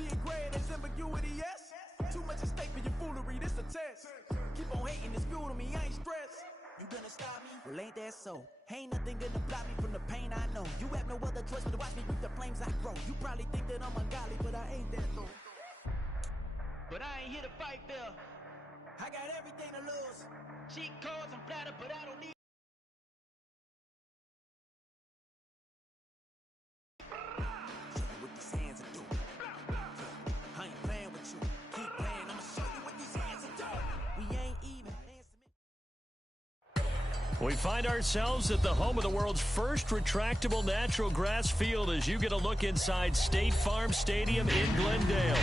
Being great is ambiguity, yes. Too much at stake for your foolery, this a test. Keep on hating, it's fuel to me, I ain't stressed. You gonna stop me? Well, ain't that so? Ain't nothing gonna block me from the pain I know. You have no other choice but to watch me with the flames I grow. You probably think that I'm ungodly, but I ain't that though. But I ain't here to fight fair. I got everything to lose. Cheat codes and flatter, but I don't need. What these hands are doing. I ain't playing with you. Keep playing, I'ma show you what these hands are doing. We ain't even. We find ourselves at the home of the world's first retractable natural grass field as you get a look inside State Farm Stadium in Glendale.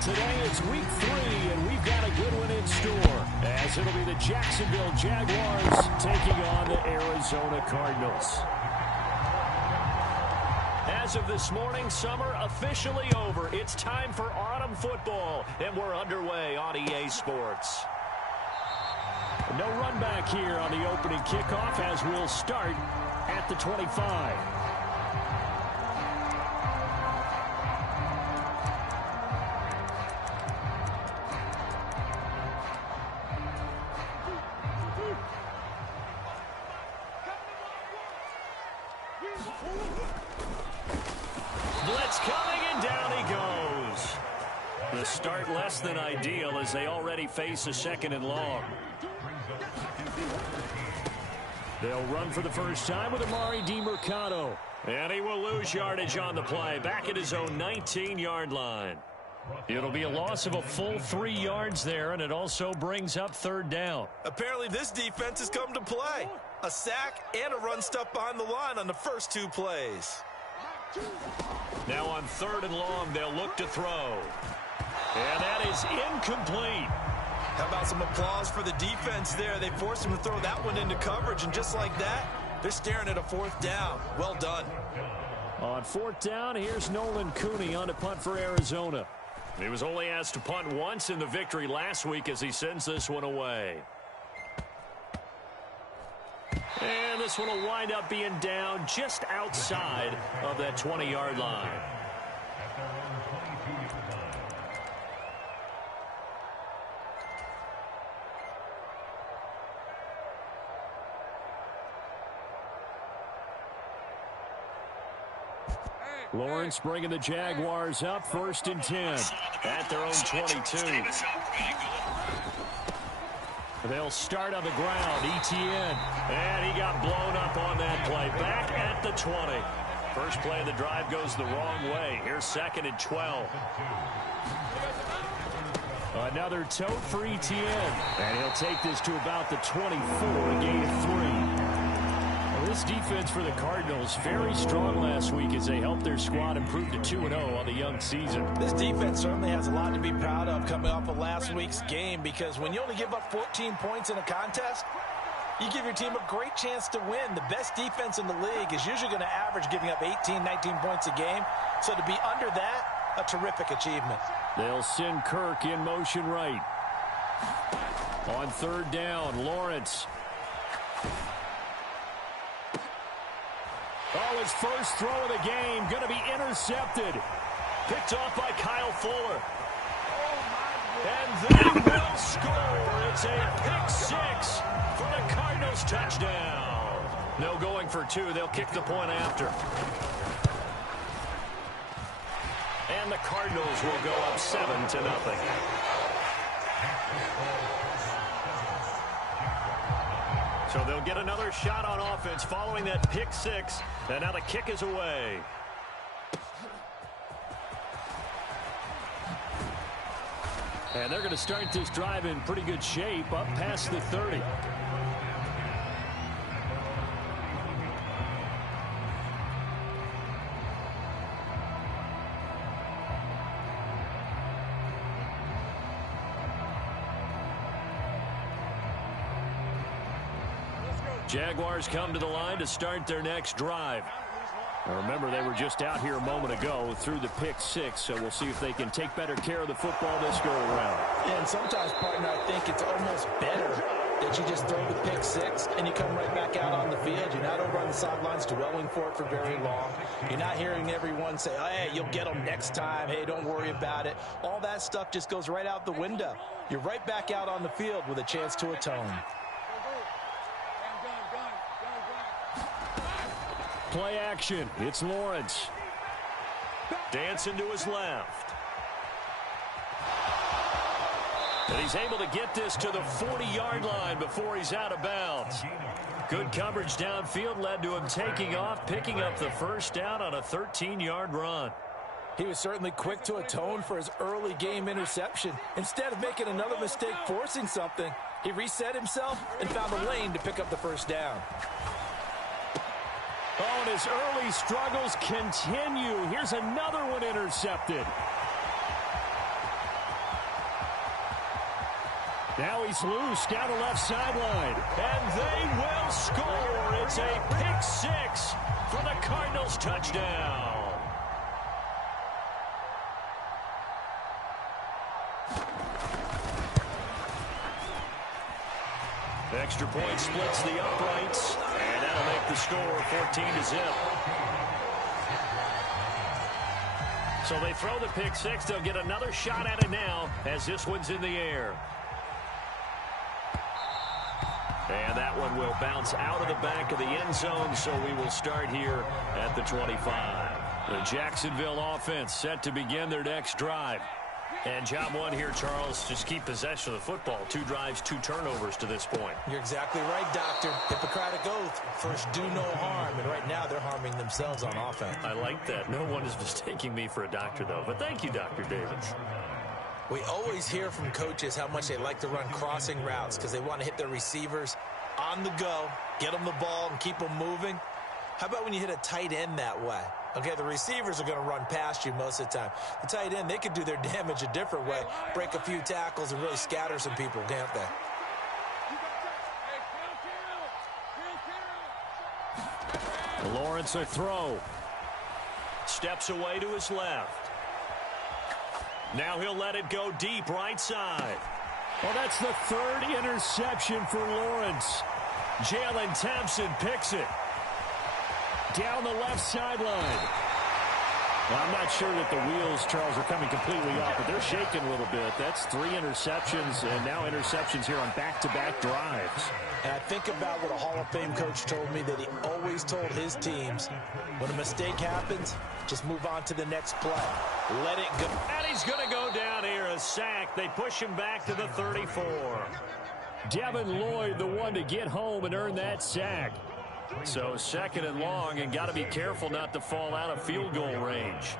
Today is week 3, and we've got a good one in store, as it'll be the Jacksonville Jaguars taking on the Arizona Cardinals. As of this morning, summer officially over. It's time for autumn football, and we're underway on EA Sports. No run back here on the opening kickoff as we'll start at the 25. Blitz coming, and down he goes. The start less than ideal as they already face a 2nd and long. They'll run for the first time with Amari DiMercato. And he will lose yardage on the play, back at his own 19-yard line. It'll be a loss of a full 3 yards there, and it also brings up 3rd down. Apparently this defense has come to play. A sack and a run stuff behind the line on the first 2 plays. Now on 3rd and long, they'll look to throw. And that is incomplete. How about some applause for the defense there? They forced him to throw that one into coverage, and just like that, they're staring at a 4th down. Well done. On 4th down, here's Nolan Cooney on to punt for Arizona. He was only asked to punt once in the victory last week as he sends this one away. And this one will wind up being down just outside of that 20-yard line. Lawrence bringing the Jaguars up, 1st and 10 at their own 22. They'll start on the ground. Etienne, and he got blown up on that play. Back at the 20. First play of the drive goes the wrong way. Here's 2nd and 12. Another tote for Etienne, and he'll take this to about the 24, a gain of 3. This defense for the Cardinals, very strong last week as they helped their squad improve to 2-0 on the young season. This defense certainly has a lot to be proud of coming off of last week's game, because when you only give up 14 points in a contest, you give your team a great chance to win. The best defense in the league is usually going to average giving up 18, 19 points a game. So to be under that, a terrific achievement. They'll send Kirk in motion right. On 3rd down, Lawrence. Oh, his first throw of the game going to be intercepted. Picked off by Kyle Fuller. And they will score. It's a pick 6 for the Cardinals touchdown. No going for 2. They'll kick the point after. And the Cardinals will go up 7-0. So they'll get another shot on offense following that pick 6. And now the kick is away. And they're going to start this drive in pretty good shape up past the 30. Jaguars come to the line to start their next drive. Now remember, they were just out here a moment ago through the pick 6, so we'll see if they can take better care of the football this go around. Yeah, and sometimes, partner, I think it's almost better that you just throw the pick six and you come right back out on the field. You're not over on the sidelines dwelling for it for very long. You're not hearing everyone say, oh, hey, you'll get them next time. Hey, don't worry about it. All that stuff just goes right out the window. You're right back out on the field with a chance to atone. Play action. It's Lawrence. Dancing to his left. And he's able to get this to the 40-yard line before he's out of bounds. Good coverage downfield led to him taking off, picking up the first down on a 13-yard run. He was certainly quick to atone for his early game interception. Instead of making another mistake forcing something, he reset himself and found a lane to pick up the first down. Oh, and his early struggles continue. Here's another one intercepted. Now he's loose down the left sideline. And they will score. It's a pick six for the Cardinals touchdown. Extra point splits the uprights. And that'll make the score 14-0. So they throw the pick six. They'll get another shot at it now as this one's in the air. And that one will bounce out of the back of the end zone, so we will start here at the 25. The Jacksonville offense set to begin their next drive. And job one here, Charles, just keep possession of the football. 2 drives, 2 turnovers to this point. You're exactly right, Doctor. Hippocratic oath. First, do no harm. And right now, they're harming themselves on offense. I like that. No one is mistaking me for a doctor, though. But thank you, Dr. Davis. We always hear from coaches how much they like to run crossing routes because they want to hit their receivers on the go, get them the ball, and keep them moving. How about when you hit a tight end that way? Okay, the receivers are going to run past you most of the time. The tight end, they could do their damage a different way, break a few tackles and really scatter some people, can't they? Lawrence will throw. Steps away to his left. Now he'll let it go deep right side. Well, that's the 3rd interception for Lawrence. Jalen Thompson picks it. Down the left sideline. Well, I'm not sure that the wheels, Charles, are coming completely off, but they're shaking a little bit. That's 3 interceptions, and now interceptions here on back-to-back drives. And I think about what a Hall of Fame coach told me, that he always told his teams, when a mistake happens, just move on to the next play. Let it go. And he's going to go down here, a sack. They push him back to the 34. Devin Lloyd, the one to get home and earn that sack. So 2nd and long, and got to be careful not to fall out of field goal range.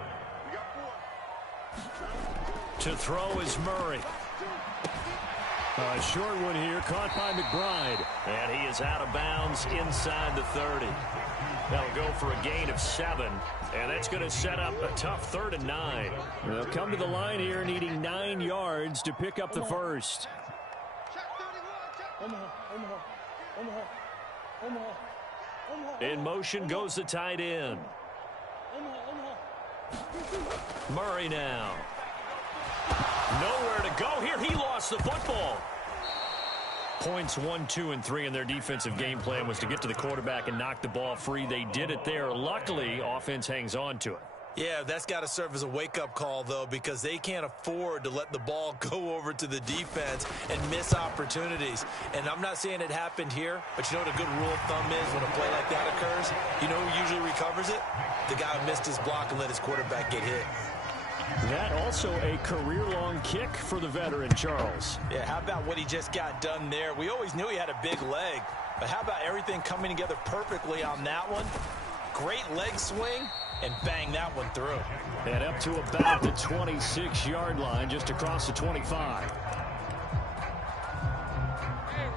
To throw is Murray. A short one here, caught by McBride. And he is out of bounds inside the 30. That'll go for a gain of 7. And that's going to set up a tough 3rd and 9. They'll come to the line here needing 9 yards to pick up the first. In motion goes the tight end. Murray now. Nowhere to go here. He lost the football. Points 1, 2, and 3 in their defensive game plan was to get to the quarterback and knock the ball free. They did it there. Luckily, offense hangs on to it. Yeah, that's got to serve as a wake-up call, though, because they can't afford to let the ball go over to the defense and miss opportunities. And I'm not saying it happened here, but you know what a good rule of thumb is when a play like that occurs? You know who usually recovers it? The guy who missed his block and let his quarterback get hit. That also a career-long kick for the veteran, Charles. Yeah, how about what he just got done there? We always knew he had a big leg, but how about everything coming together perfectly on that one? Great leg swing, and bang that one through. And up to about the 26-yard line, just across the 25.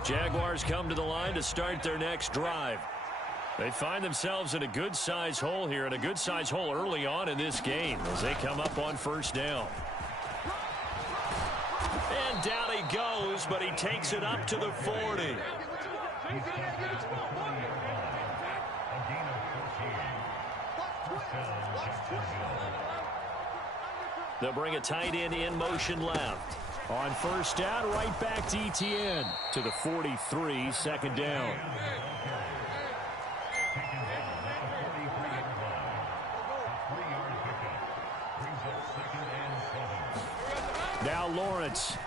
Jaguars come to the line to start their next drive. They find themselves in a good-sized hole here, and a good-sized hole early on in this game as they come up on 1st down. And down he goes, but he takes it up to the 40. They'll bring a tight end in motion left. On first down, right back to Etienne to the 43, second down. Now Lawrence.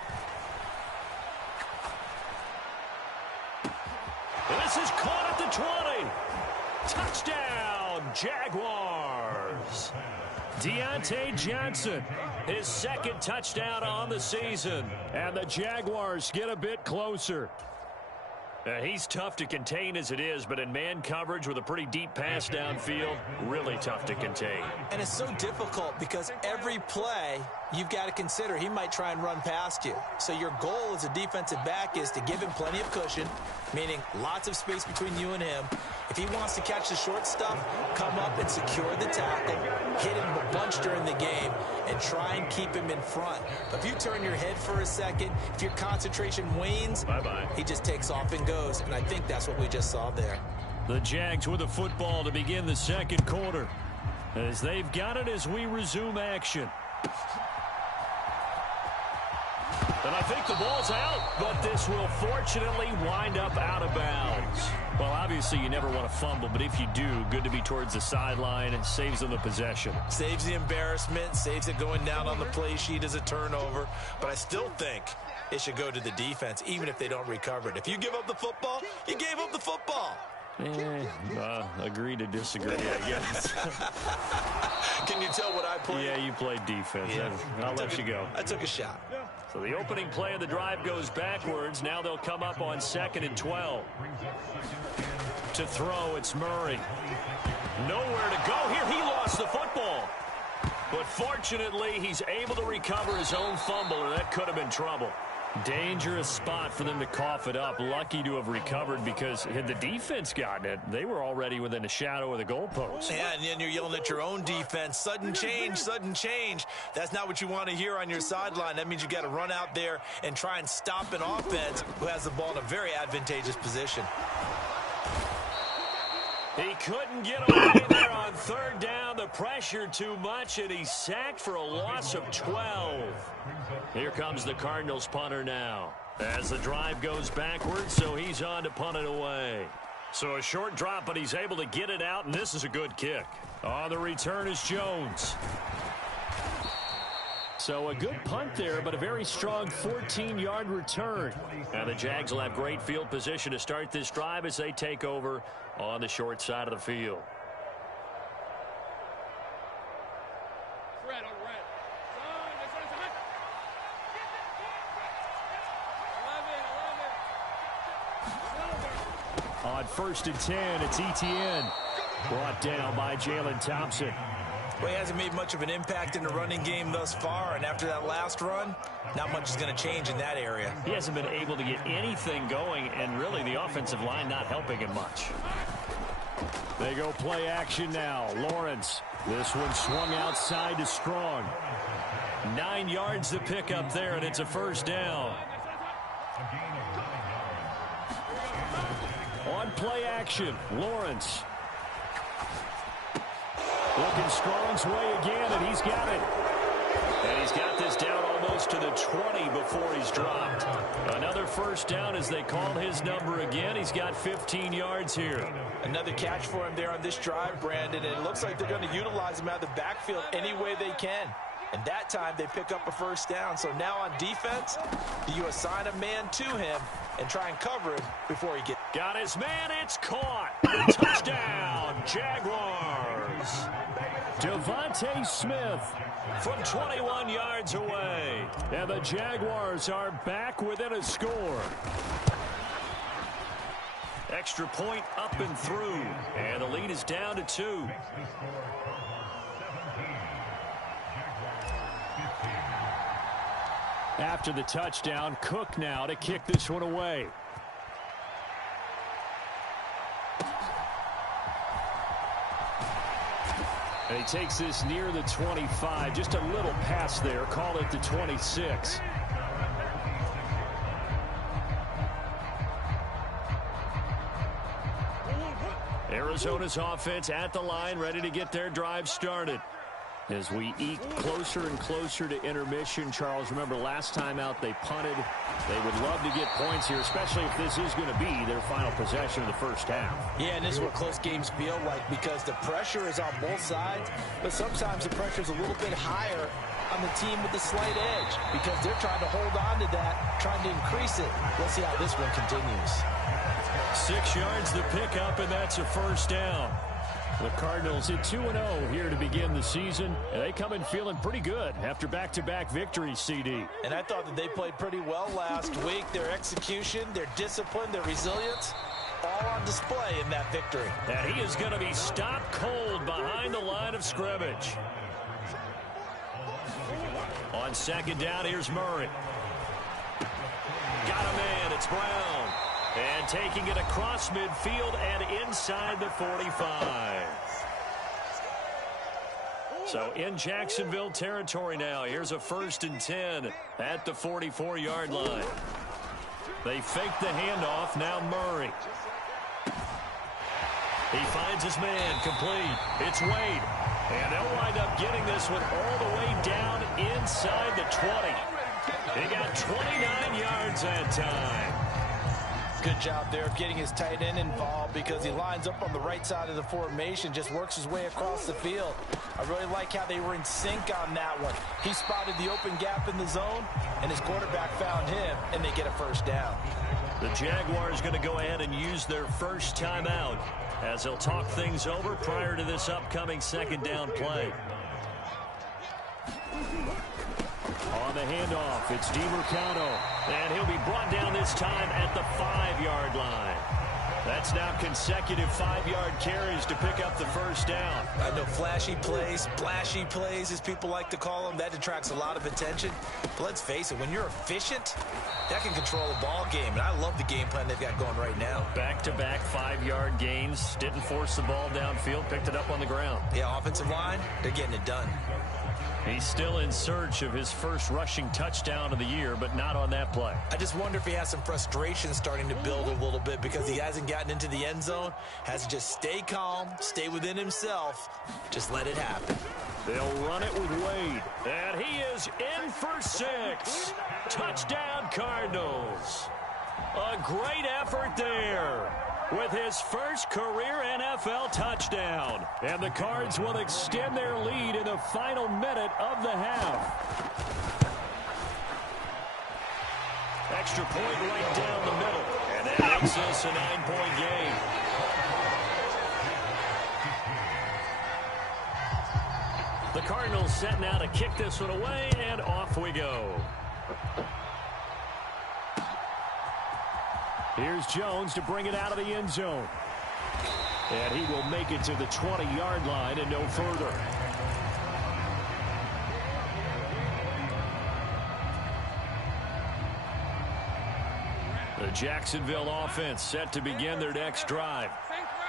This is caught at the 20. Touchdown, Jaguars. Deontay Johnson, his second touchdown on the season. And the Jaguars get a bit closer. He's tough to contain as it is, but in man coverage with a pretty deep pass downfield, really tough to contain. And it's so difficult because every play you've got to consider he might try and run past you. So your goal as a defensive back is to give him plenty of cushion, meaning lots of space between you and him. If he wants to catch the short stuff, come up and secure the tackle, hit him a bunch during the game, and try and keep him in front. But if you turn your head for a second, if your concentration wanes, he just takes off and goes. And I think that's what we just saw there. The Jags with the football to begin the second quarter, as they've got it as we resume action. And I think the ball's out, but this will fortunately wind up out of bounds. Well, obviously you never want to fumble, but if you do, good to be towards the sideline and saves them the possession. Saves the embarrassment, saves it going down on the play sheet as a turnover. But I still think it should go to the defense, even if they don't recover it. If you give up the football, you gave up the football. Agree to disagree, I guess. Can you tell what I played? Yeah, you played defense. Yeah. I'll let you go. I took a shot. So the opening play of the drive goes backwards. Now they'll come up on 2nd and 12. To throw, it's Murray. Nowhere to go here. He lost the football. But fortunately, he's able to recover his own fumble, or that could have been trouble. Dangerous spot for them to cough it up. Lucky to have recovered, because had the defense gotten it, they were already within a shadow of the goalpost. Yeah, and then you're yelling at your own defense. Sudden change, sudden change. That's not what you want to hear on your sideline. That means you got to run out there and try and stop an offense who has the ball in a very advantageous position. He couldn't get away there on 3rd down. The pressure too much, and he's sacked for a loss of 12. Here comes the Cardinals punter now, as the drive goes backwards, so he's on to punt it away. So a short drop, but he's able to get it out, and this is a good kick. On the return is Jones. So a good punt there, but a very strong 14-yard return. Now the Jags will have great field position to start this drive as they take over on the short side of the field. On 1st and 10, it's Etienne. Brought down by Jalen Thompson. Well, he hasn't made much of an impact in the running game thus far, and after that last run, not much is going to change in that area. He hasn't been able to get anything going, and really the offensive line not helping him much. They go play action now. Lawrence. This one swung outside to Strong. 9 yards to pick up there, and it's a 1st down. On play action, Lawrence. Looking Strong's way again, and he's got it. And he's got this down almost to the 20 before he's dropped. Another 1st down as they call his number again. He's got 15 yards here. Another catch for him there on this drive, Brandon, and it looks like they're going to utilize him out of the backfield any way they can. And that time they pick up a 1st down. So now on defense, do you assign a man to him and try and cover him before he gets... Got his man, it's caught. Touchdown, Jaguars. Devontae Smith from 21 yards away. And the Jaguars are back within a score. Extra point up and through. And the lead is down to 2. After the touchdown, Cook now to kick this one away. And he takes this near the 25. Just a little pass there. Call it the 26. Arizona's offense at the line, ready to get their drive started. As we eke closer and closer to intermission, Charles, remember last time out they punted. They would love to get points here, especially if this is going to be their final possession of the first half. Yeah, and this is what close games feel like because the pressure is on both sides, but sometimes the pressure is a little bit higher on the team with the slight edge because they're trying to hold on to that, trying to increase it. Let's see how this one continues. 6 yards to pick up, and that's a first down. The Cardinals at 2-0 here to begin the season, and they come in feeling pretty good after back-to-back victories, CD. And I thought that they played pretty well last week. Their execution, their discipline, their resilience, all on display in that victory. And he is going to be stopped cold behind the line of scrimmage. On second down, here's Murray. Got a man, it's Brown. And taking it across midfield and inside the 45. So in Jacksonville territory now. Here's a 1st and 10 at the 44-yard line. They fake the handoff. Now Murray. He finds his man complete. It's Wade. And they'll wind up getting this one all the way down inside the 20. He got 29 yards that time. Good job there of getting his tight end involved because he lines up on the right side of the formation, just works his way across the field. I really like how they were in sync on that one. He spotted the open gap in the zone, and his quarterback found him, and they get a first down. The Jaguars going to go ahead and use their first timeout as they'll talk things over prior to this upcoming second down play. On the handoff, it's DiMercado, and he'll be brought down this time at the 5-yard line. That's now consecutive 5-yard carries to pick up the first down. I know flashy plays, splashy plays, as people like to call them, that attracts a lot of attention. But let's face it, when you're efficient, that can control a ball game. And I love the game plan they've got going right now. Back-to-back 5-yard gains, didn't force the ball downfield, picked it up on the ground. Yeah, offensive line, they're getting it done. He's still in search of his first rushing touchdown of the year, but not on that play. I just wonder if he has some frustration starting to build a little bit because he hasn't gotten into the end zone. Has to just stay calm, stay within himself, just let it happen. They'll run it with Wade, and he is in for 6. Touchdown, Cardinals. A great effort there with his first career NFL touchdown. And the Cards will extend their lead in the final minute of the half. Extra point right down the middle. And that makes this a 9-point game. The Cardinals set now to kick this one away, and off we go. Here's Jones to bring it out of the end zone. And he will make it to the 20-yard line and no further. The Jacksonville offense set to begin their next drive.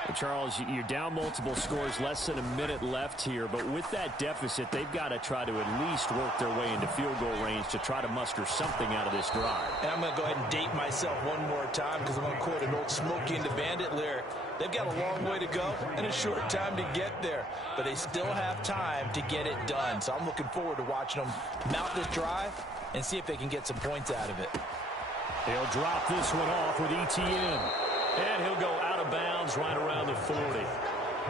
And Charles, you're down multiple scores, less than a minute left here. But with that deficit, they've got to try to at least work their way into field goal range to try to muster something out of this drive. And I'm going to go ahead and date myself one more time because I'm going to quote an old Smokey and the Bandit lyric. They've got a long way to go and a short time to get there. But they still have time to get it done. So I'm looking forward to watching them mount this drive and see if they can get some points out of it. He'll drop this one off with ETN. And he'll go out of bounds right around the 40.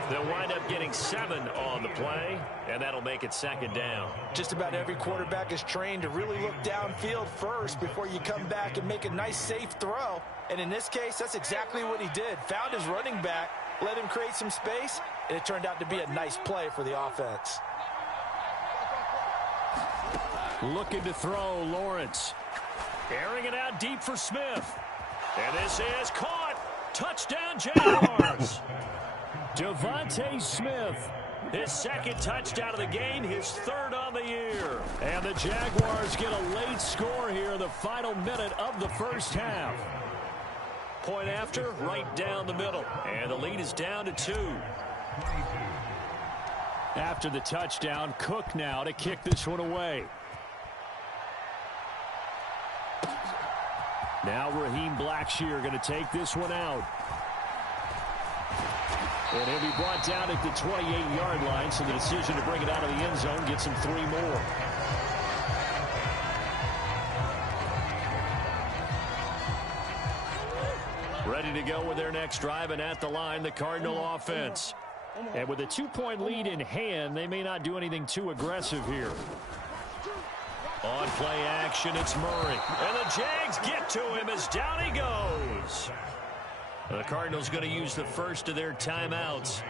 They'll wind up getting 7 on the play, and that'll make it second down. Just about every quarterback is trained to really look downfield first before you come back and make a nice, safe throw. And in this case, that's exactly what he did. Found his running back, let him create some space, and it turned out to be a nice play for the offense. Looking to throw, Lawrence. Airing it out deep for Smith. And this is caught. Touchdown, Jaguars. Devontae Smith, his second touchdown of the game, his third on the year. And the Jaguars get a late score here in the final minute of the first half. Point after, right down the middle. And the lead is down to 2. After the touchdown, Cook now to kick this one away. Now Raheem Blackshear going to take this one out. And he'll be brought down at the 28-yard line, so the decision to bring it out of the end zone gets him 3 more. Ready to go with their next drive, and at the line, the Cardinal offense. And with a 2-point lead in hand, they may not do anything too aggressive here. On play action, it's Murray. And the Jags get to him as down he goes. The Cardinals going to use the first of their timeouts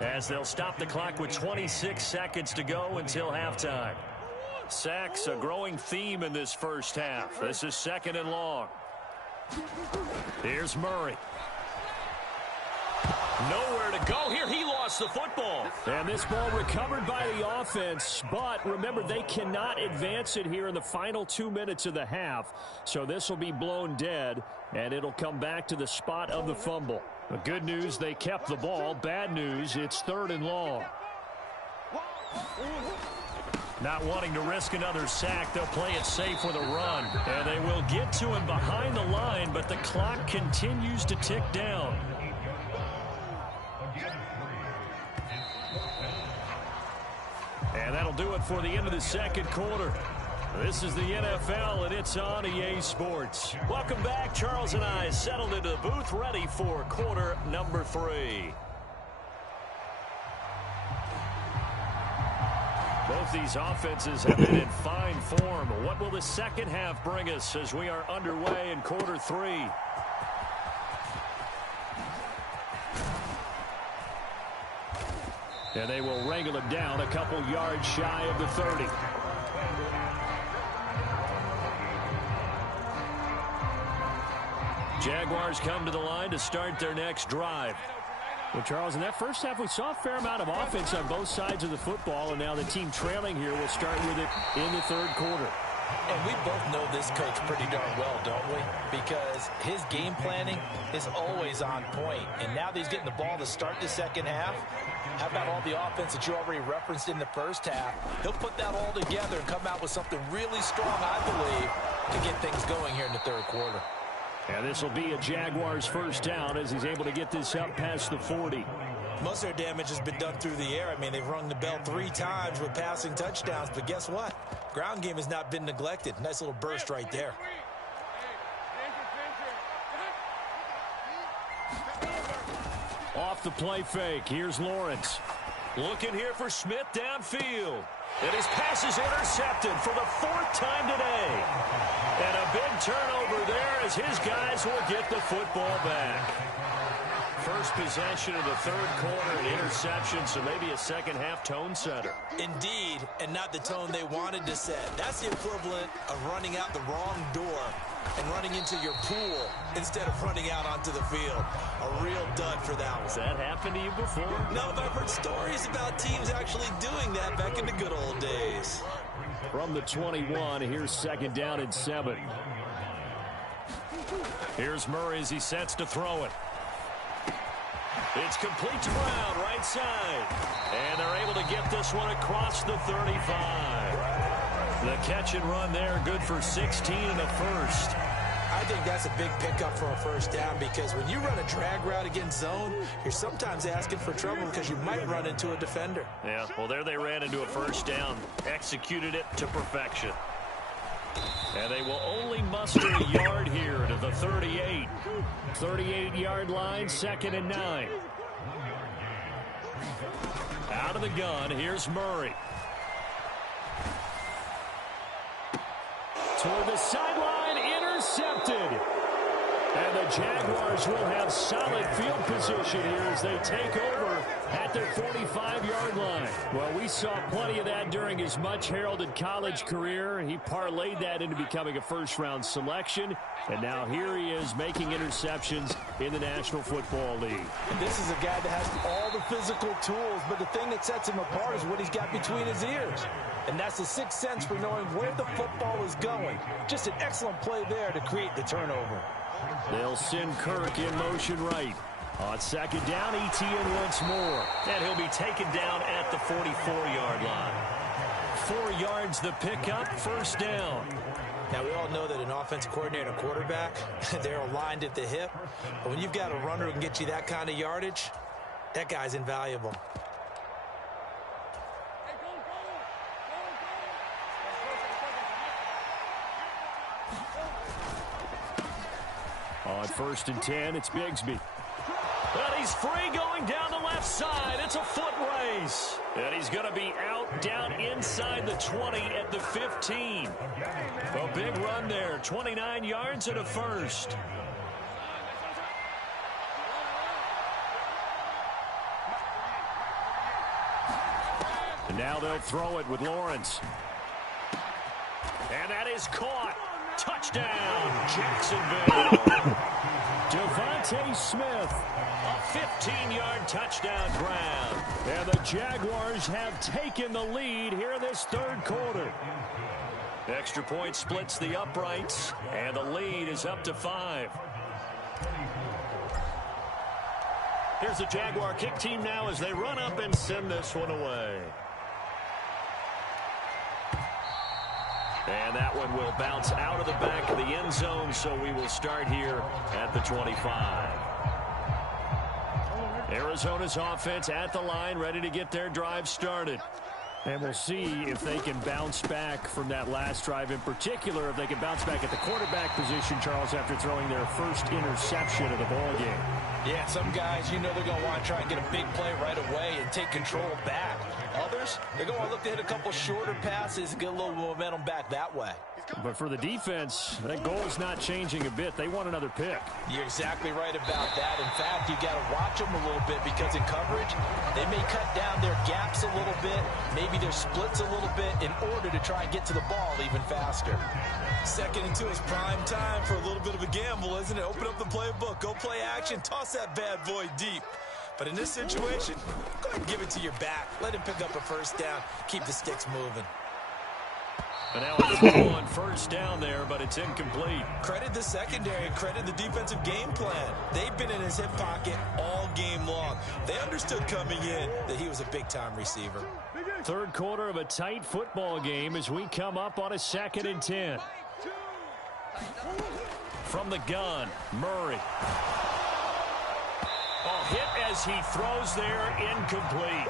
as they'll stop the clock with 26 seconds to go until halftime. Sacks, a growing theme in this first half. This is 2nd and long. Here's Murray. Nowhere to go here. He lost the football. And this ball recovered by the offense. But remember, they cannot advance it here in the final 2 minutes of the half. So this will be blown dead, and it'll come back to the spot of the fumble. The good news, they kept the ball. Bad news, it's 3rd and long. Not wanting to risk another sack, they'll play it safe with a run. And they will get to him behind the line, but the clock continues to tick down. And that'll do it for the end of the second quarter. This is the NFL, and it's on EA Sports. Welcome back. Charles and I settled into the booth, ready for quarter number 3. Both these offenses have been in fine form. What will the second half bring us as we are underway in quarter 3? And they will wrangle it down a couple yards shy of the 30. Jaguars come to the line to start their next drive. Well, Charles, in that first half, we saw a fair amount of offense on both sides of the football, and now the team trailing here will start with it in the third quarter. And we both know this coach pretty darn well, don't we? Because his game planning is always on point. And now that he's getting the ball to start the second half, how about all the offense that you already referenced in the first half? He'll put that all together and come out with something really strong, I believe, to get things going here in the third quarter. And this will be a Jaguars first down as he's able to get this up past the 40. Most of their damage has been done through the air. I mean, they've rung the bell 3 times with passing touchdowns, but guess what? Ground game has not been neglected. Nice little burst right there. Off the play fake, here's Lawrence. Looking here for Smith downfield. And his pass is intercepted for the 4th time today. And a big turnover there as his guys will get the football back. First possession of the third quarter, an interception, so maybe a second-half tone setter. Indeed, and not the tone they wanted to set. That's the equivalent of running out the wrong door and running into your pool instead of running out onto the field. A real dud for that one. Has that happened to you before? No, but I've heard stories about teams actually doing that back in the good old days. From the 21, here's 2nd down and 7. Here's Murray as he sets to throw it. It's complete to Brown, right side. And they're able to get this one across the 35. The catch and run there, good for 16 and a first. I think that's a big pickup for a first down because when you run a drag route against zone, you're sometimes asking for trouble because you might run into a defender. Yeah, well, there they ran into a first down, executed it to perfection. And they will only muster a yard here to the 38. 38-yard line, 2nd and 9. Out of the gun, here's Murray. Toward the sideline, intercepted. And the Jaguars will have solid field position here as they take over at their 45-yard line. Well, we saw plenty of that during his much-heralded college career. He parlayed that into becoming a first-round selection. And now here he is making interceptions in the National Football League. And this is a guy that has all the physical tools, but the thing that sets him apart is what he's got between his ears. And that's the sixth sense for knowing where the football is going. Just an excellent play there to create the turnover. They'll send Kirk in motion right. On 2nd down, Etienne once more. And he'll be taken down at the 44-yard line. 4 yards the pickup, first down. Now, we all know that an offensive coordinator and a quarterback, they're aligned at the hip. But when you've got a runner who can get you that kind of yardage, That guy's invaluable. On 1st and 10, it's Bigsby. And he's free going down the left side. It's a foot race. And he's going to be out down inside the 20 at the 15. A big run there. 29 yards and a first. And now they'll throw it with Lawrence. And that is caught. Touchdown, Jacksonville. Devontae Smith, a 15-yard touchdown grab. And the Jaguars have taken the lead here in this third quarter. Extra point splits the uprights, and the lead is up to 5. Here's the Jaguar kick team now as they run up and send this one away. And that one will bounce out of the back of the end zone, so we will start here at the 25. Arizona's offense at the line, ready to get their drive started. And we'll see if they can bounce back from that last drive, in particular if they can bounce back at the quarterback position, Charles, after throwing their first interception of the ball game. Yeah, some guys, you know they're going to want to try and get a big play right away and take control back. Others, they're going to want to look to hit a couple shorter passes and get a little momentum back that way. But for the defense, that goal is not changing a bit. They want another pick. You're exactly right about that. In fact, you got to watch them a little bit because in coverage, they may cut down their gaps a little bit, maybe their splits a little bit in order to try and get to the ball even faster. 2nd and 2 is prime time for a little bit of a gamble, isn't it? Open up the playbook, go play action, toss that bad boy deep. But in this situation, go ahead and give it to your back. Let him pick up a first down, keep the sticks moving. And now it's throw on first down there, but it's incomplete. Credit the secondary and credit the defensive game plan. They've been in his hip pocket all game long. They understood coming in that he was a big-time receiver. Third quarter of a tight football game as we come up on a 2nd and 10. From the gun, Murray. Hit as he throws there, incomplete.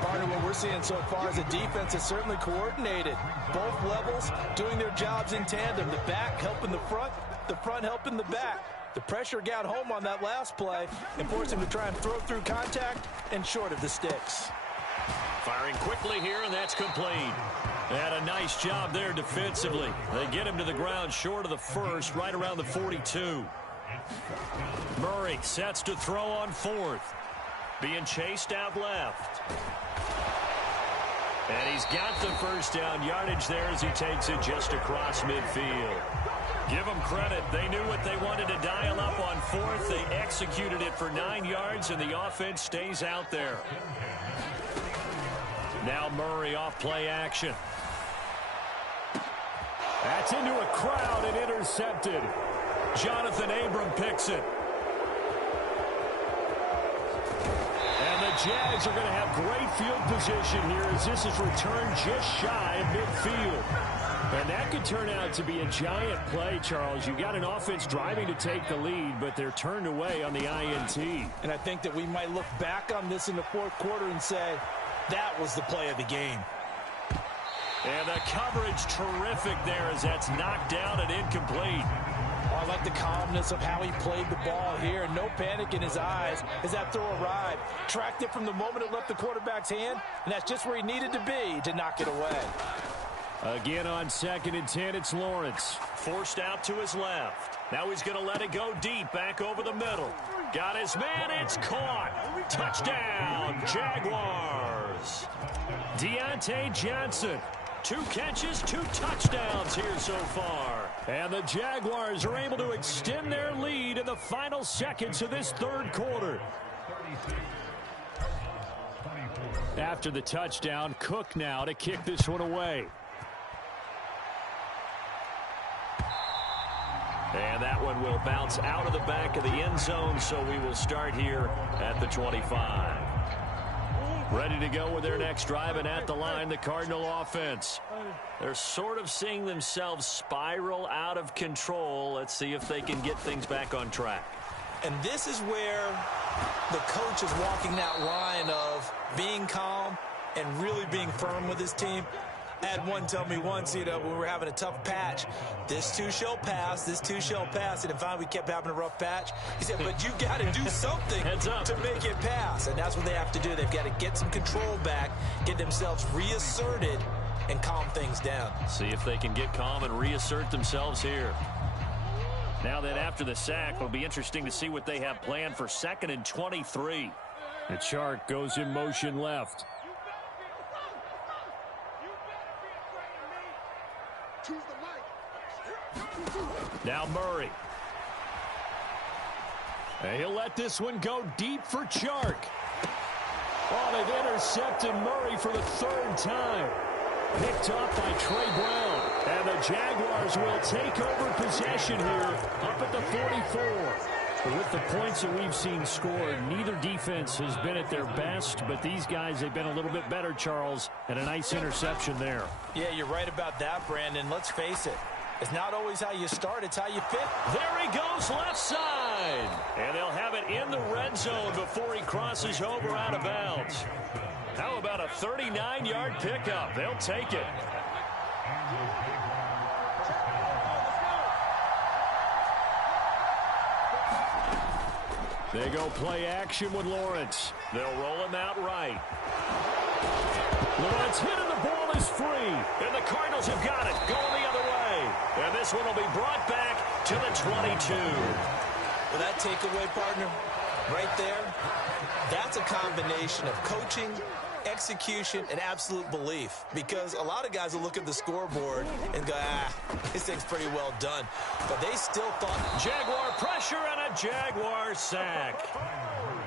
Partner, what we're seeing so far is the defense is certainly coordinated. Both levels doing their jobs in tandem. The back helping the front helping the back. The pressure got home on that last play and forced him to try and throw through contact and short of the sticks. Firing quickly here, and that's complete. They had a nice job there defensively. They get him to the ground short of the first, right around the 42. Murray sets to throw on 4th. Being chased out left. And he's got the first down yardage there as he takes it just across midfield. Give them credit. They knew what they wanted to dial up on 4th. They executed it for 9 yards, and the offense stays out there. Now Murray off play action. That's into a crowd and intercepted. Jonathan Abram picks it. And the Jags are going to have great field position here as this is returned just shy of midfield. And that could turn out to be a giant play, Charles. You got an offense driving to take the lead, but they're turned away on the INT. And I think that we might look back on this in the 4th quarter and say, that was the play of the game. And the coverage terrific there as that's knocked down and incomplete. I like the calmness of how he played the ball here. No panic in his eyes as that throw arrived. Tracked it from the moment it left the quarterback's hand, and that's just where he needed to be to knock it away. Again on 2nd and 10, it's Lawrence. Forced out to his left. Now he's going to let it go deep, back over the middle. Got his man, it's caught. Touchdown, Jaguars. Deontay Johnson. 2 catches, 2 touchdowns here so far. And the Jaguars are able to extend their lead in the final seconds of this third quarter. After the touchdown, Cook now to kick this one away. And that one will bounce out of the back of the end zone, so we will start here at the 25. Ready to go with their next drive, and at the line, the Cardinal offense. They're sort of seeing themselves spiral out of control. Let's see if they can get things back on track. And this is where The coach is walking that line of being calm and really being firm with his team. I had one tell me once, when we were having a tough patch, this too shall pass, this too shall pass. And finally we kept having a rough patch. He said, but you got to do something to make it pass. And that's what they have to do. They've got to get some control back, get themselves reasserted, and calm things down. See if they can get calm and reassert themselves here. Now then, after the sack, it'll be interesting to see what they have planned for 2nd and 23. The Shark goes in motion left. Now Murray. And he'll let this one go deep for Chark. Oh, they've intercepted Murray for the 3rd time. Picked up by Trey Brown. And the Jaguars will take over possession here up at the 44. With the points that we've seen scored, neither defense has been at their best, but these guys, they've been a little bit better, Charles, and a nice interception there. Yeah, you're right about that, Brandon. Let's face it. It's not always how you start, it's how you fit. There he goes left side. And they'll have it in the red zone before he crosses over out of bounds. How about a 39-yard pickup? They'll take it. They go play action with Lawrence. They'll roll him out right. Lawrence hit and the ball is free. And the Cardinals have got it, going the other way. And this one will be brought back to the 22. Well, that takeaway, partner, right there, that's a combination of coaching, execution, and absolute belief. Because a lot of guys will look at the scoreboard and go, this thing's pretty well done. But they still thought. Jaguar pressure and a Jaguar sack.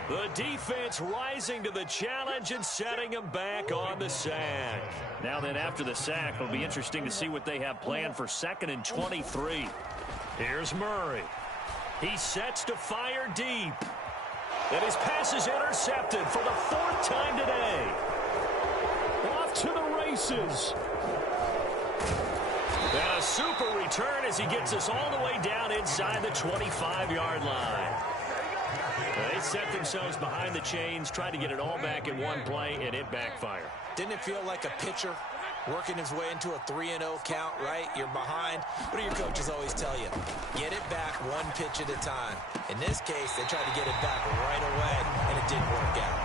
The defense rising to the challenge and setting them back on the sack. Now then, after the sack, it'll be interesting to see what they have planned for 2nd and 23. Here's Murray. He sets to fire deep. And his pass is intercepted for the 4th time today. Off to the races. And a super return as he gets us all the way down inside the 25-yard line. They set themselves behind the chains, tried to get it all back in one play, and it backfired. Didn't it feel like a pitcher working his way into a 3-0 count, right? You're behind. What do your coaches always tell you? Get it back one pitch at a time. In this case, they tried to get it back right away, and it didn't work out.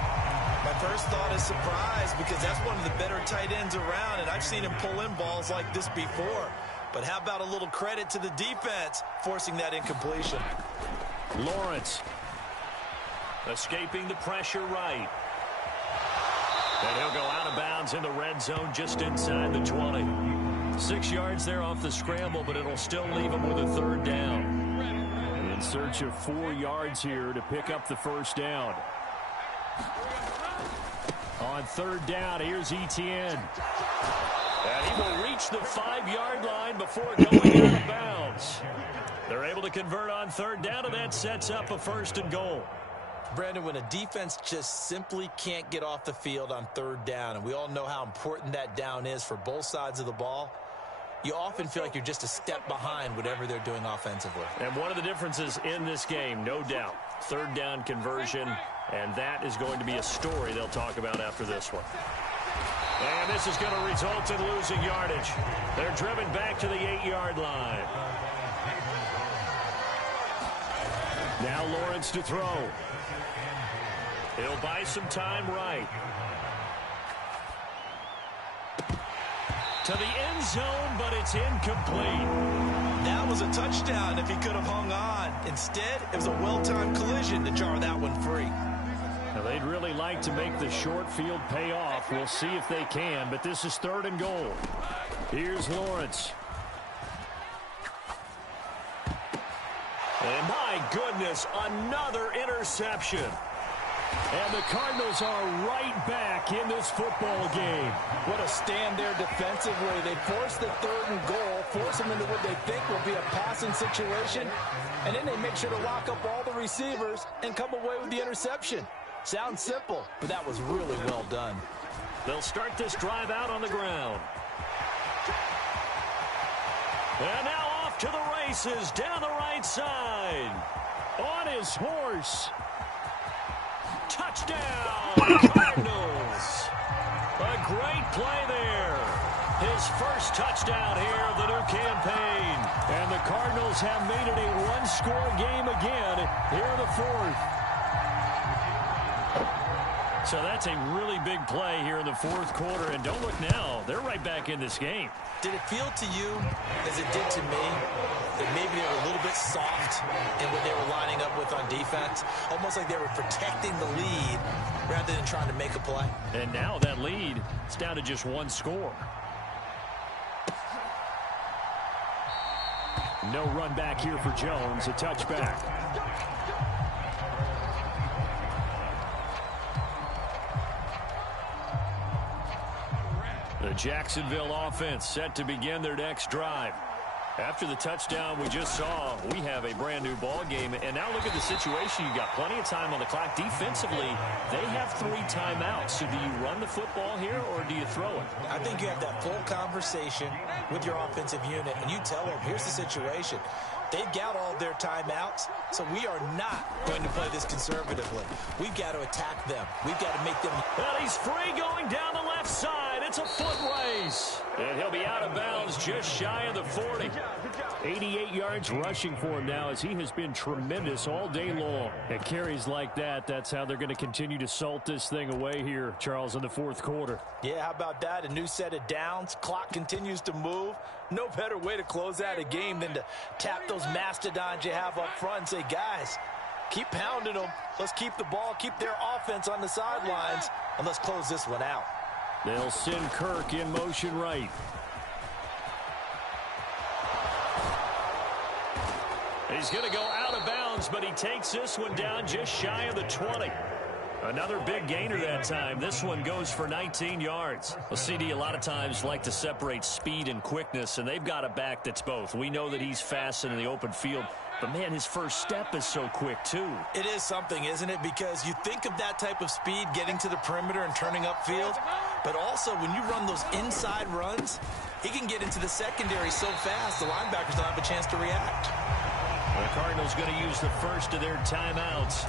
My first thought is surprise, because that's one of the better tight ends around, and I've seen him pull in balls like this before. But how about a little credit to the defense forcing that incompletion? Lawrence escaping the pressure right. And he'll go out of bounds in the red zone just inside the 20. 6 yards there off the scramble, but it'll still leave him with a 3rd down. In search of 4 yards here to pick up the 1st down. On 3rd down, here's Etienne. And he will reach the 5-yard line before going out of bounds. They're able to convert on 3rd down, and that sets up a 1st and goal. Brandon, when a defense just simply can't get off the field on 3rd down, and we all know how important that down is for both sides of the ball, you often feel like you're just a step behind whatever they're doing offensively. And one of the differences in this game, no doubt, 3rd down conversion, and that is going to be a story they'll talk about after this one. And this is going to result in losing yardage. They're driven back to the 8-yard line. Now Lawrence to throw. He'll buy some time right. To the end zone, but it's incomplete. That was a touchdown if he could have hung on. Instead, it was a well-timed collision to jar that one free. Now, they'd really like to make the short field pay off. We'll see if they can, but this is 3rd and goal. Here's Lawrence. And my goodness, another interception. And the Cardinals are right back in this football game. What a stand there defensively. They force the 3rd and goal, force them into what they think will be a passing situation, and then they make sure to lock up all the receivers and come away with the interception. Sounds simple, but that was really well done. They'll start this drive out on the ground. And now off to the races down the right side. On his horse. Touchdown, Cardinals. A great play there. His first touchdown here of the new campaign. And the Cardinals have made it a one-score game again here in the fourth. So that's a really big play here in the fourth quarter. And don't look now. They're right back in this game. Did it feel to you, as it did to me, that maybe they were a little bit soft in what they were lining up with on defense? Almost like they were protecting the lead rather than trying to make a play. And now that lead is down to just one score. No run back here for Jones. A touchback. The Jacksonville offense set to begin their next drive. After the touchdown we just saw, we have a brand new ball game. And now look at the situation. You got plenty of time on the clock. Defensively, they have 3 timeouts. So do you run the football here or do you throw it? I think you have that full conversation with your offensive unit, and you tell them, here's the situation. They've got all their timeouts, so we are not going to play this conservatively. We've got to attack them. We've got to make them. Well, he's free going down the left side. It's a foot race. And he'll be out of bounds just shy of the 40. 88 yards rushing for him now as he has been tremendous all day long. At carries like that, that's how they're going to continue to salt this thing away here, Charles, in the fourth quarter. Yeah, how about that? A new set of downs. Clock continues to move. No better way to close out a game than to tap those mastodons you have up front and say, guys, keep pounding them. Let's keep the ball, keep their offense on the sidelines, and let's close this one out. They'll send Kirk in motion right. He's going to go out of bounds, but he takes this one down just shy of the 20. Another big gainer that time. This one goes for 19 yards. Well, CD a lot of times like to separate speed and quickness, and they've got a back that's both. We know that he's fast in the open field, but, man, his first step is so quick, too. It is something, isn't it? Because you think of that type of speed getting to the perimeter and turning upfield, but also when you run those inside runs, he can get into the secondary so fast the linebackers don't have a chance to react. The Cardinals going to use the first of their timeouts.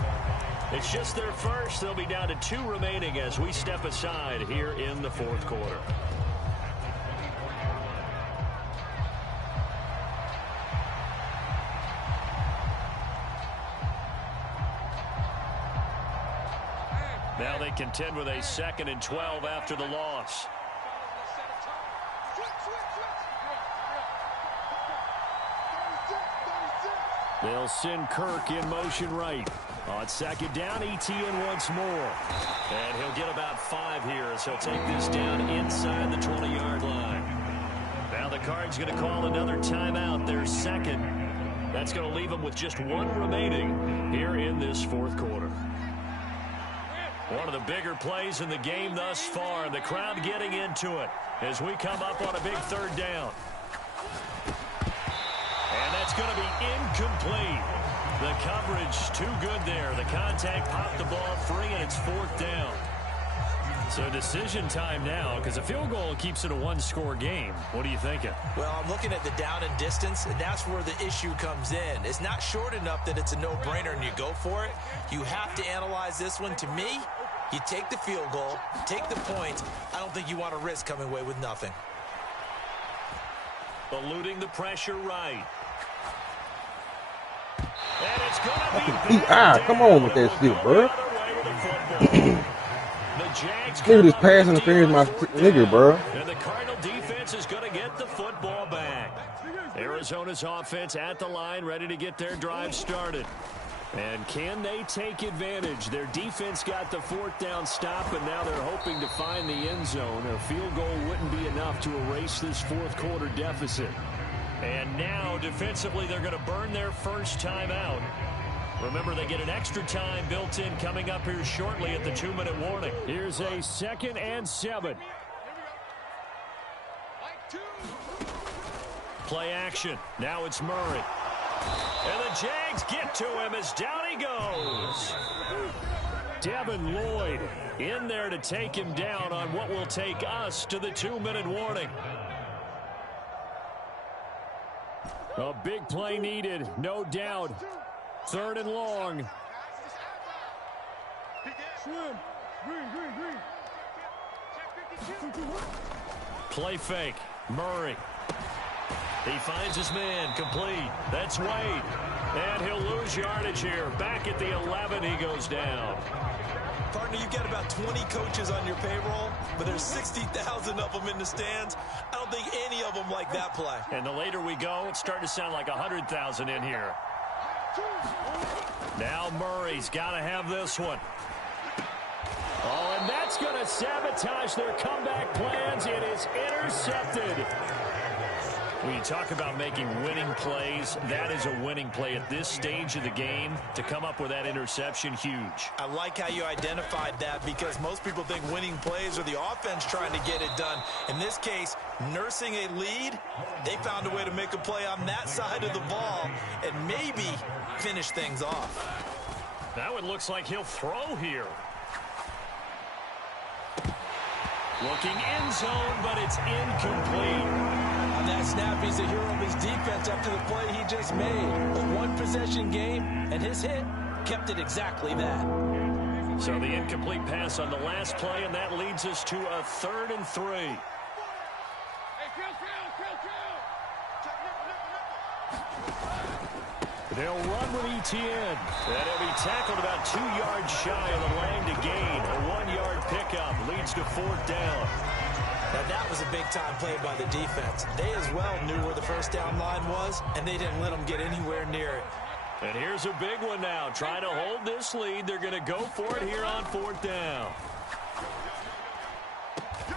It's just their first. They'll be down to 2 remaining as we step aside here in the fourth quarter. Now they contend with a 2nd and 12 after the loss. They'll send Kirk in motion right. On 2nd down, ETN once more. And he'll get about 5 here as he'll take this down inside the 20-yard line. Now the Cards going to call another timeout, their 2nd. That's going to leave them with just 1 remaining here in this fourth quarter. One of the bigger plays in the game thus far. The crowd getting into it as we come up on a big 3rd down. And that's going to be incomplete. The coverage too good there. The contact popped the ball free, and it's 4th down. So decision time now, because a field goal keeps it a 1-score game. What are you thinking? Well, I'm looking at the down and distance, and that's where the issue comes in. It's not short enough that it's a no-brainer and you go for it. You have to analyze this one. To me, you take the field goal, take the point. I don't think you want to risk coming away with nothing. Eluding the pressure right. And it's going to be come on with that shit, bro. Nigga just passing the fingers, my nigga, bro. And the Cardinal defense is going to get the football back. Arizona's offense at the line, ready to get their drive started. And can they take advantage? Their defense got the 4th down stop, and now they're hoping to find the end zone. A field goal wouldn't be enough to erase this fourth quarter deficit. And now, defensively, they're going to burn their first timeout. Remember, they get an extra time built in coming up here shortly at the 2-minute warning. Here's a 2nd and 7. Play action. Now it's Murray. And the Jags get to him as down he goes. Devin Lloyd in there to take him down on what will take us to the 2-minute warning. A big play needed, no doubt. 3rd and long. Play fake. Murray. He finds his man. Complete. That's Wade. And he'll lose yardage here. Back at the 11, he goes down. Partner, you've got about 20 coaches on your payroll, but there's 60,000 of them in the stands. I don't think any of them like that play. And the later we go, it's starting to sound like 100,000 in here. Now Murray's got to have this one. Oh, and that's going to sabotage their comeback plans. It is intercepted. When you talk about making winning plays, that is a winning play at this stage of the game. To come up with that interception, huge. I like how you identified that because most people think winning plays are the offense trying to get it done. In this case, nursing a lead, they found a way to make a play on that side of the ball and maybe finish things off. That one looks like he'll throw here. Looking end zone, but it's incomplete. On that snap, he's the hero of his defense after the play he just made. A one-possession game, and his hit kept it exactly that. So the incomplete pass on the last play, and that leads us to a 3rd and 3. They'll run with Etienne. And he'll be tackled about 2 yards shy of the line to gain. A 1-yard pickup leads to 4th down. Now that was a big-time play by the defense. They as well knew where the first down line was, and they didn't let them get anywhere near it. And here's a big one now. Trying to hold this lead. They're going to go for it here on 4th down.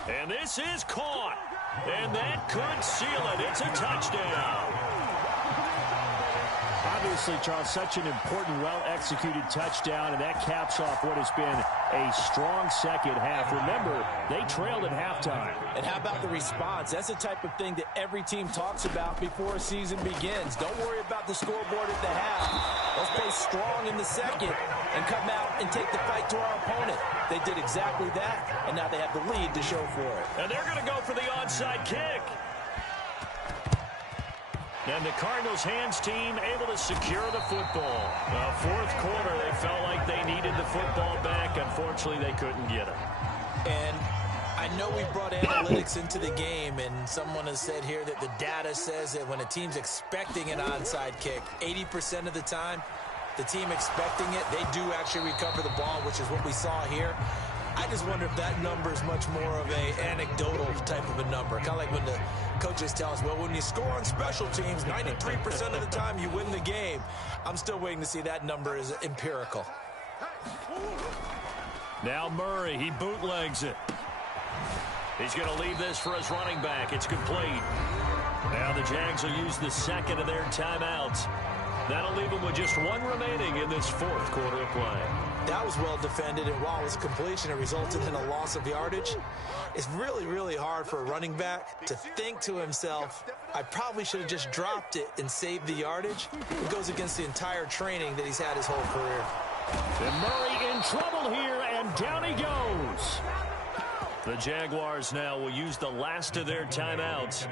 And this is caught. And that could seal it. It's a touchdown. Obviously, Charles, such an important, well-executed touchdown, and that caps off what has been a strong second half. Remember, they trailed at halftime. And how about the response? That's the type of thing that every team talks about before a season begins. Don't worry about the scoreboard at the half. Let's play strong in the second and come out and take the fight to our opponent. They did exactly that, and now they have the lead to show for it. And they're going to go for the onside kick. And the Cardinals' hands team able to secure the football. 4th quarter, they felt like they needed the football back. Unfortunately, they couldn't get it. And I know we brought analytics into the game, and someone has said here that the data says that when a team's expecting an onside kick, 80% of the time, the team expecting it, they do actually recover the ball, which is what we saw here. I just wonder if that number is much more of a anecdotal type of a number. Kind of like when the coaches tell us, well, when you score on special teams, 93% of the time you win the game. I'm still waiting to see that number is empirical. Now Murray, he bootlegs it. He's going to leave this for his running back. It's complete. Now the Jags will use the second of their timeouts. That'll leave them with just 1 remaining in this 4th quarter of play. That was well defended, and while it was completion, it resulted in a loss of yardage. It's really, really hard for a running back to think to himself, I probably should have just dropped it and saved the yardage. It goes against the entire training that he's had his whole career. And Murray in trouble here, and down he goes. The Jaguars now will use the last of their timeouts.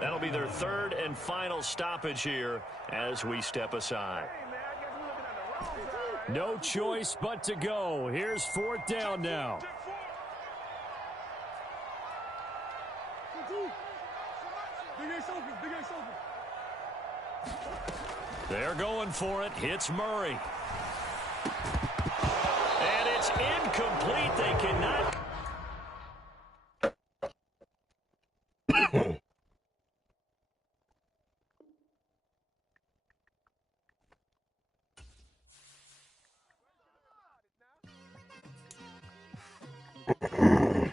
That'll be their 3rd and final stoppage here as we step aside. No choice but to go. Here's 4th down now. They're going for it. Hits Murray. And it's incomplete. They cannot.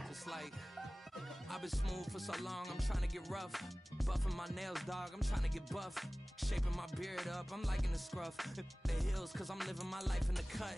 Just like I've been smooth for so long, I'm trying to get rough. Buffing my nails, dog, I'm trying to get buff. Shaping my beard up, I'm liking the scruff. The hills, cause I'm living my life in the cut.